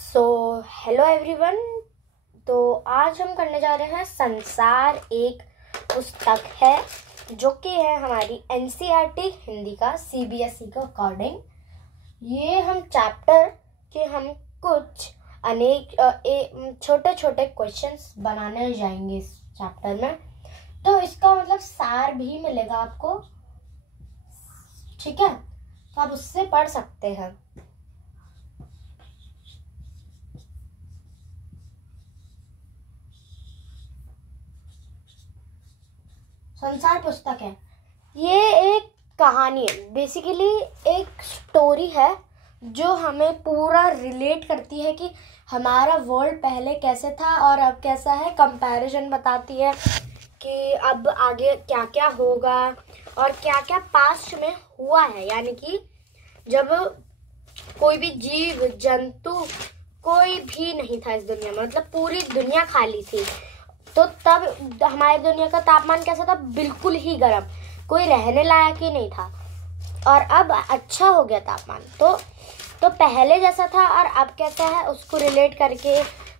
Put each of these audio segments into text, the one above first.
So hello everyone. तो आज हम करने जा रहे हैं संसार। एक पुस्तक है जो कि है हमारी एनसीईआरटी हिंदी का सीबीएसई का अकॉर्डिंग। ये हम चैप्टर के हम कुछ अनेक छोटे छोटे क्वेश्चंस बनाने जाएंगे इस चैप्टर में। तो इसका मतलब सार भी मिलेगा आपको, ठीक है? तो आप उससे पढ़ सकते हैं। संसार पुस्तक है, ये एक कहानी है, बेसिकली एक स्टोरी है जो हमें पूरा रिलेट करती है कि हमारा वर्ल्ड पहले कैसे था और अब कैसा है। कंपैरिजन बताती है कि अब आगे क्या क्या होगा और क्या क्या पास्ट में हुआ है। यानी कि जब कोई भी जीव जंतु कोई भी नहीं था इस दुनिया में, मतलब पूरी दुनिया खाली थी, तो तब हमारी दुनिया का तापमान कैसा था? बिल्कुल ही गर्म, कोई रहने लायक ही नहीं था। और अब अच्छा हो गया तापमान, तो पहले जैसा था और अब कैसा है उसको रिलेट करके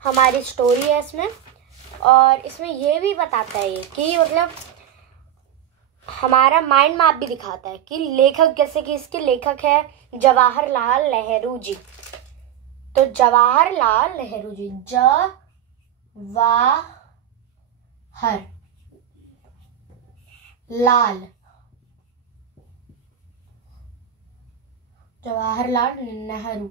हमारी स्टोरी है इसमें। और इसमें ये भी बताता है ये कि मतलब हमारा माइंड मैप भी दिखाता है कि लेखक, जैसे कि इसके लेखक है जवाहरलाल नेहरू जी। तो जवाहरलाल नेहरू जी, जवाहरलाल नेहरू।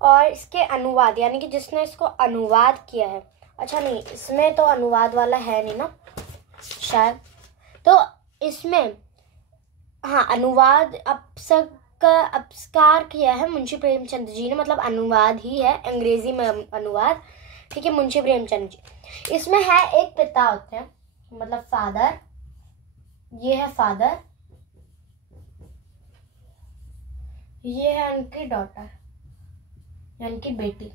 और इसके अनुवाद, यानी कि जिसने इसको अनुवाद किया है, अच्छा नहीं, इसमें तो अनुवाद वाला है नहीं ना शायद, तो इसमें हाँ अनुवाद अपस्कार किया है मुंशी प्रेमचंद जी ने, मतलब अनुवाद ही है, अंग्रेजी में अनुवाद, ठीक है, मुंशी प्रेमचंद जी। इसमें है एक पिता होते हैं, मतलब फादर, ये है फादर, ये है उनकी डॉटर यानी कि बेटी।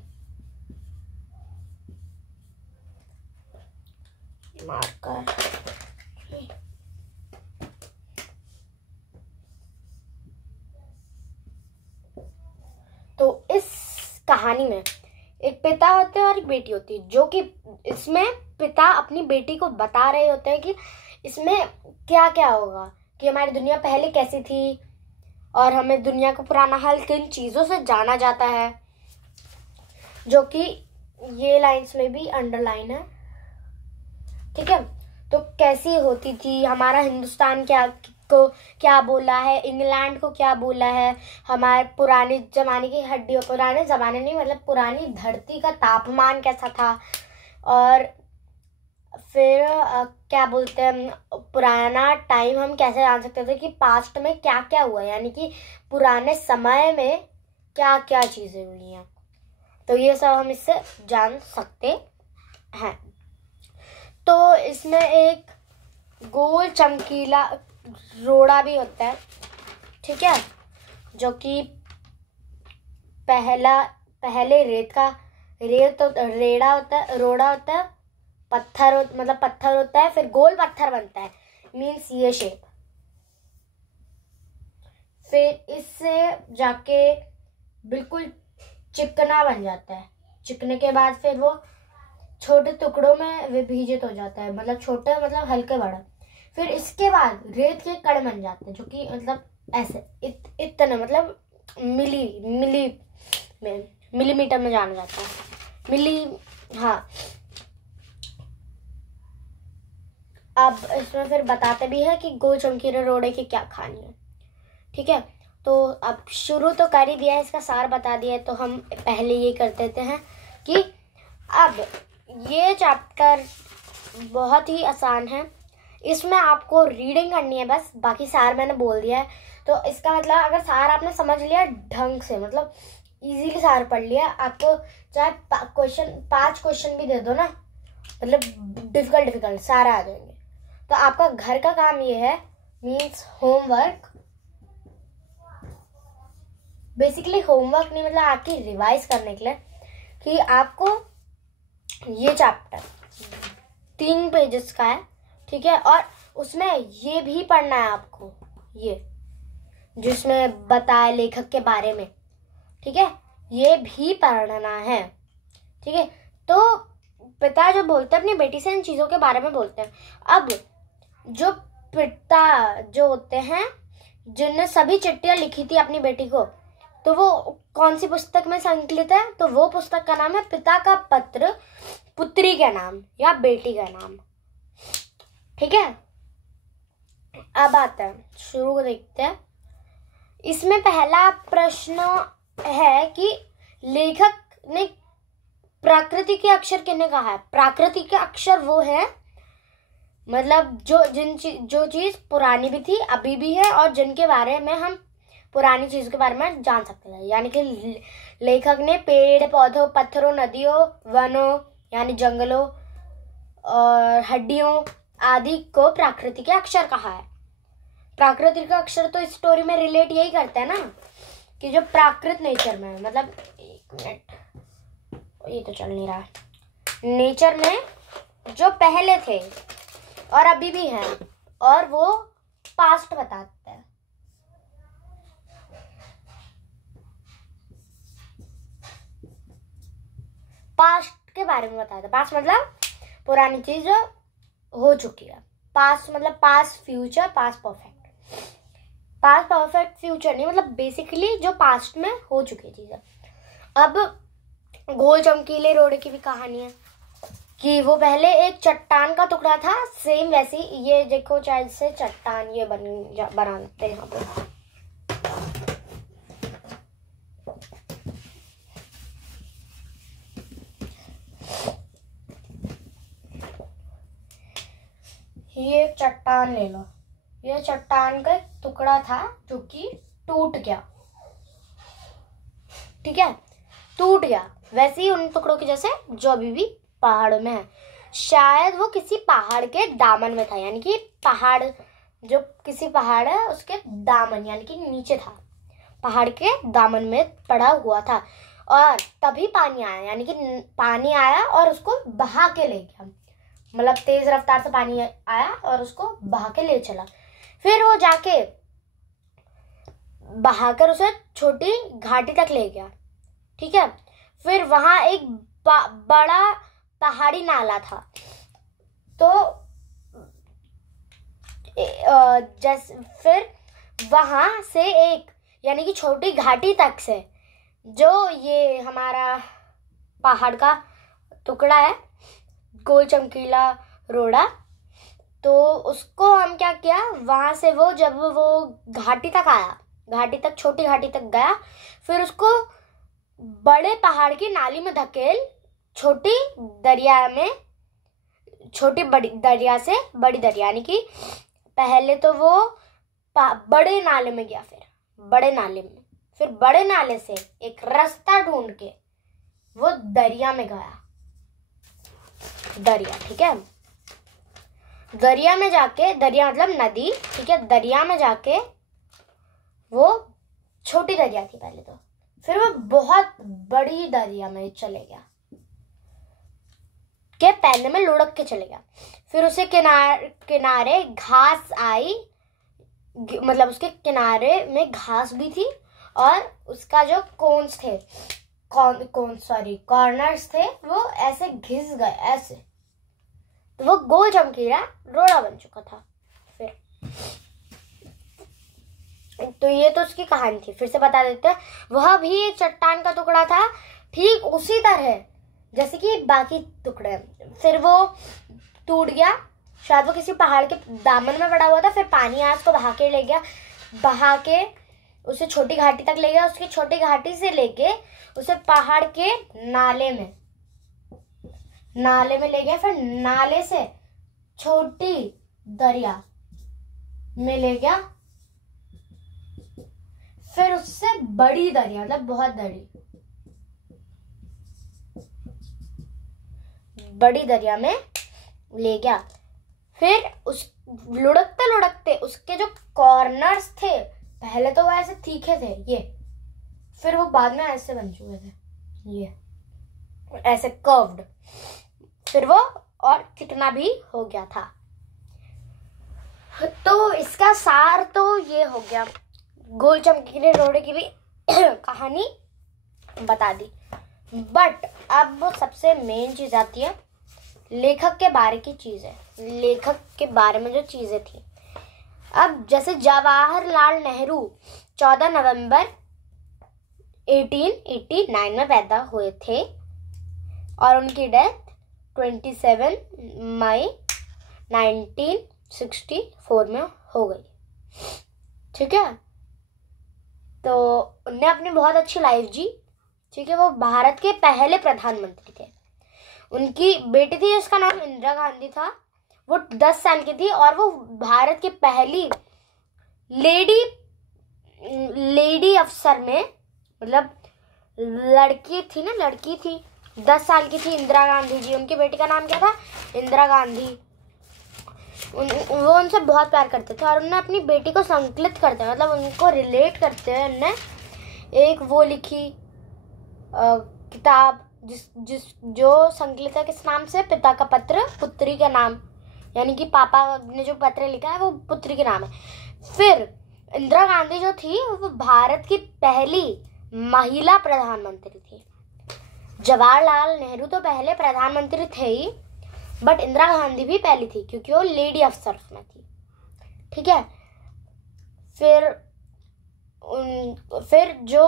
मार्कर, तो इस कहानी में एक पिता होते हैं और एक बेटी होती है, जो कि इसमें पिता अपनी बेटी को बता रहे होते हैं कि इसमें क्या क्या होगा, कि हमारी दुनिया पहले कैसी थी और हमें दुनिया का पुराना हाल किन चीज़ों से जाना जाता है, जो कि ये लाइंस में भी अंडरलाइन है, ठीक है। तो कैसी होती थी, हमारा हिंदुस्तान क्या बोला है, इंग्लैंड को क्या बोला है, हमारे पुराने ज़माने की हड्डियों, पुराने ज़माने नहीं मतलब पुरानी धरती का तापमान कैसा था, और फिर क्या बोलते हैं, पुराना टाइम हम कैसे जान सकते थे कि पास्ट में क्या क्या हुआ, यानी कि पुराने समय में क्या क्या चीज़ें हुई हैं। तो ये सब हम इससे जान सकते हैं। तो इसमें एक गोल चमकीला रोड़ा भी होता है, ठीक है, जो कि पहले रोड़ा होता है, मतलब पत्थर होता है, फिर गोल पत्थर बनता है, मीन्स ये शेप। फिर इससे जाके बिल्कुल चिकना बन जाता है, चिकने के बाद फिर वो छोटे टुकड़ों में विभाजित हो जाता है, मतलब छोटे मतलब हल्के बड़ा। फिर इसके बाद रेत के कण बन जाते हैं, जो कि मतलब ऐसे इतने मतलब मिलीमीटर में जाना जाता है, हाँ। अब इसमें फिर बताते भी है कि गोल चमकीले रोड़े की क्या कहानी है, ठीक है। तो अब शुरू तो कर ही दिया है, इसका सार बता दिया है, तो हम पहले ये कर देते हैं कि अब ये चैप्टर बहुत ही आसान है, इसमें आपको रीडिंग करनी है बस, बाकी सार मैंने बोल दिया है। तो इसका मतलब अगर सार आपने समझ लिया ढंग से, मतलब इजीली सार पढ़ लिया, आपको चाहे 5 क्वेश्चन भी दे दो ना, मतलब डिफिकल्ट सारे आ जाएंगे। तो आपका घर का काम ये है, मीन्स होमवर्क, बेसिकली होमवर्क नहीं, मतलब आपकी रिवाइज करने के लिए, कि आपको ये चैप्टर 3 पेजेस का है, ठीक है। और उसमें ये भी पढ़ना है आपको, ये जिसमें बताए लेखक के बारे में, ठीक है, ये भी पढ़ना है, ठीक है। तो पिता जो बोलते हैं अपनी बेटी से इन चीज़ों के बारे में बोलते हैं। अब जो पिता जो होते हैं जिनने सभी चिट्ठियाँ लिखी थी अपनी बेटी को, तो वो कौन सी पुस्तक में संकलित है? तो वो पुस्तक का नाम है पिता का पत्र पुत्री के नाम या बेटी का नाम, ठीक है। अब आता है, शुरू देखते हैं। इसमें पहला प्रश्न है कि लेखक ने प्राकृतिक के अक्षर किन्हें कहा है? प्राकृतिक के अक्षर वो है, मतलब जो चीज पुरानी भी थी, अभी भी है, और जिनके बारे में हम पुरानी चीज के बारे में जान सकते हैं। यानी कि लेखक ने पेड़ पौधों, पत्थरों, नदियों, वनों यानी जंगलों और हड्डियों आदि को प्राकृतिक अक्षर कहा है। प्राकृतिक अक्षर तो इस स्टोरी में रिलेट यही करता है ना, कि जो प्राकृत नेचर में, मतलब एक मिनट, ये तो चल नहीं रहा है, नेचर में जो पहले थे और अभी भी हैं, और वो पास्ट बताते हैं। पास्ट के बारे में बताते हैं। पास्ट मतलब पुरानी चीज जो हो चुकी है। पास्ट मतलब past future, past perfect. Past perfect future नहीं, मतलब बेसिकली जो पास्ट में हो चुकी चीज है। अब गोल चमकीले रोड़े की भी कहानी है कि वो पहले एक चट्टान का टुकड़ा था, सेम वैसी, ये देखो चाहे से चट्टान ये बनाते हैं यहाँ पे। ये चट्टान ले लो, ये चट्टान का एक टुकड़ा था जो कि टूट गया, ठीक है, टूट गया। वैसे ही उन टुकड़ों की जैसे जो अभी भी पहाड़ में है। शायद वो किसी पहाड़ के दामन में था, यानी कि पहाड़ जो किसी पहाड़ है उसके दामन यानी कि नीचे था, पहाड़ के दामन में पड़ा हुआ था। और तभी पानी आया, यानी कि पानी आया और उसको बहा के ले गया, मतलब तेज रफ्तार से पानी आया और उसको बहा के ले चला। फिर वो जाके बहाकर उसे छोटी घाटी तक ले गया, ठीक है। फिर वहां एक बड़ा पहाड़ी नाला था। तो फिर वहां से एक, यानी कि छोटी घाटी तक से जो ये हमारा पहाड़ का टुकड़ा है, गोल चमकीला रोड़ा, तो उसको हम क्या किया, वहां से वो जब वो घाटी तक आया, घाटी तक, छोटी घाटी तक गया, फिर उसको बड़े पहाड़ की नाली में धकेल छोटी दरिया में, छोटी बड़ी दरिया से बड़ी दरिया, यानी कि पहले तो वो बड़े नाले में गया, फिर बड़े नाले में, फिर बड़े नाले से एक रास्ता ढूंढ के वो दरिया में गया, दरिया, ठीक है। दरिया में जाके, दरिया मतलब नदी, ठीक है, दरिया में जाके वो छोटी दरिया थी पहले तो, फिर वो बहुत बड़ी दरिया में चले गया, के पहले में लुढ़क के चले गया। फिर उसे किनारे घास आई, मतलब उसके किनारे में घास भी थी, और उसका जो कोन्स थे, कॉर्नर्स थे, वो ऐसे घिस गए ऐसे, तो वो गोल चमकीला रोड़ा बन चुका था। फिर तो ये तो उसकी कहानी थी। फिर से बता देते हैं, वह भी एक चट्टान का टुकड़ा था, ठीक उसी तरह जैसे कि बाकी टुकड़े। फिर वो टूट गया, शायद वो किसी पहाड़ के दामन में पड़ा हुआ था, फिर पानी आया, उसको बहा के ले गया, बहा के उसे छोटी घाटी तक ले गया, उसकी छोटी घाटी से लेके उसे पहाड़ के नाले में ले गया, फिर नाले से छोटी दरिया में ले गया, फिर उससे बड़ी दरिया, मतलब बहुत बड़ी दरिया में ले गया। फिर उस लुढ़कते लुढ़कते उसके जो कॉर्नर्स थे, पहले तो वो ऐसे तीखे थे ये, फिर वो बाद में ऐसे बन चुके थे ये ऐसे कर्व्ड, फिर वो और चिकना भी हो गया था। तो इसका सार तो ये हो गया, गोल चमकीले रोड़े की भी कहानी बता दी। बट अब वो सबसे मेन चीज आती है लेखक के बारे की चीजें, लेखक के बारे में जो चीजें थी। अब जैसे जवाहरलाल नेहरू 14 नवंबर 1889 में पैदा हुए थे और उनकी डेथ 27 मई 1964 में हो गई। ठीक है, तो उन्हें अपनी बहुत अच्छी लाइफ जी। ठीक है, वो भारत के पहले प्रधानमंत्री थे। उनकी बेटी थी जिसका नाम इंदिरा गांधी था, वो 10 साल की थी और वो भारत की पहली लेडी अफसर में, मतलब लड़की थी 10 साल की थी इंदिरा गांधी जी। उनकी बेटी का नाम क्या था? इंदिरा गांधी। वो उनसे बहुत प्यार करते थे और उन्होंने अपनी बेटी को संकलित करते, मतलब उनको रिलेट करते हुए उन्होंने एक वो लिखी किताब जो संकलित है किस नाम से? पिता का पत्र पुत्री के नाम, यानी कि पापा ने जो पत्र लिखा है वो पुत्री के नाम है। फिर इंदिरा गांधी जो थी वो भारत की पहली महिला प्रधानमंत्री थी। जवाहरलाल नेहरू तो पहले प्रधानमंत्री थे ही, बट इंदिरा गांधी भी पहली थी क्योंकि वो लेडी अफसर में थी। ठीक है, फिर जो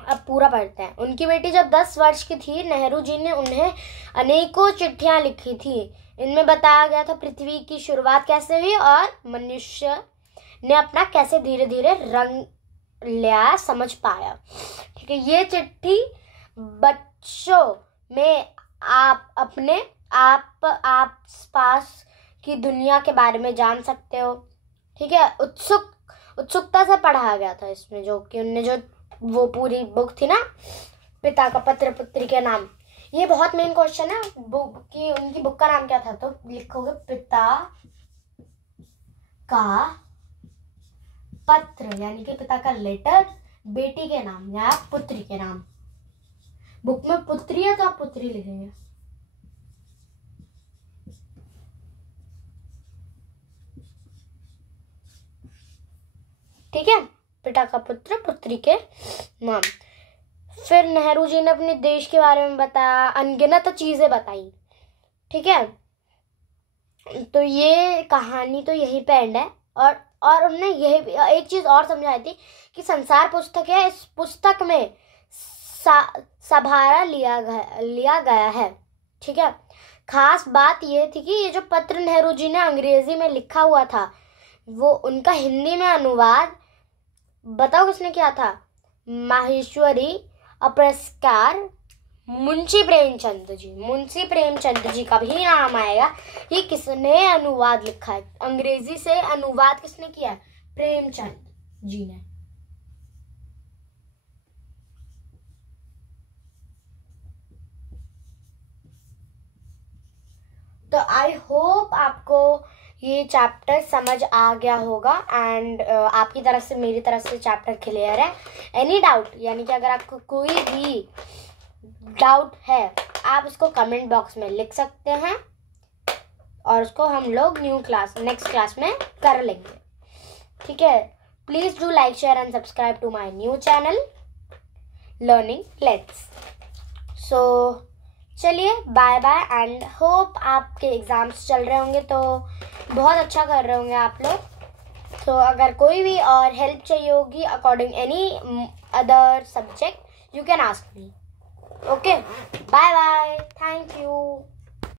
अब पूरा पढ़ते हैं। उनकी बेटी जब 10 वर्ष की थी, नेहरू जी ने उन्हें अनेकों चिट्ठियां लिखी थी। इनमें बताया गया था पृथ्वी की शुरुआत कैसे हुई और मनुष्य ने अपना कैसे धीरे धीरे रंग लिया, समझ पाया। ठीक है, ये चिट्ठी बच्चों में आप अपने आसपास की दुनिया के बारे में जान सकते हो। ठीक है, उत्सुकता से पढ़ा गया था इसमें, जो कि उनने जो वो पूरी बुक थी ना, पिता का पत्र पुत्री के नाम। ये बहुत मेन क्वेश्चन है बुक की, उनकी बुक का नाम क्या था? तो लिखोगे पिता का पत्र, यानी कि पिता का लेटर बेटी के नाम या पुत्री के नाम। बुक में पुत्री है तो आप पुत्री लिखेंगे। ठीक है, पिता का पुत्र पुत्री के नाम। फिर नेहरू जी ने अपने देश के बारे में बताया, अनगिनत चीजें बताई। ठीक है, तो ये कहानी तो यहीं पे एंड है। और उन्होंने यही एक चीज और समझाई थी कि संसार पुस्तक है, इस पुस्तक में सहारा लिया गया है। ठीक है, खास बात ये थी कि ये जो पत्र नेहरू जी ने अंग्रेजी में लिखा हुआ था, वो उनका हिंदी में अनुवाद बताओ किसने किया था? माहेश्वरी पुरस्कार मुंशी प्रेमचंद जी का भी नाम आएगा कि किसने अनुवाद लिखा है। अंग्रेजी से अनुवाद किसने किया है? प्रेमचंद जी ने। तो आई होप आपको ये चैप्टर समझ आ गया होगा एंड आपकी तरफ से मेरी तरफ से चैप्टर क्लियर है। एनी डाउट, यानी कि अगर आपको कोई भी डाउट है आप उसको कमेंट बॉक्स में लिख सकते हैं और उसको हम लोग नेक्स्ट क्लास में कर लेंगे। ठीक है, please do like share and subscribe to my new channel learning let's. So चलिए बाय बाय एंड होप आपके एग्जाम्स चल रहे होंगे तो बहुत अच्छा कर रहे होंगे आप लोग। तो अगर कोई भी और हेल्प चाहिए होगी according any other subject you can ask me. Okay, bye bye, thank you.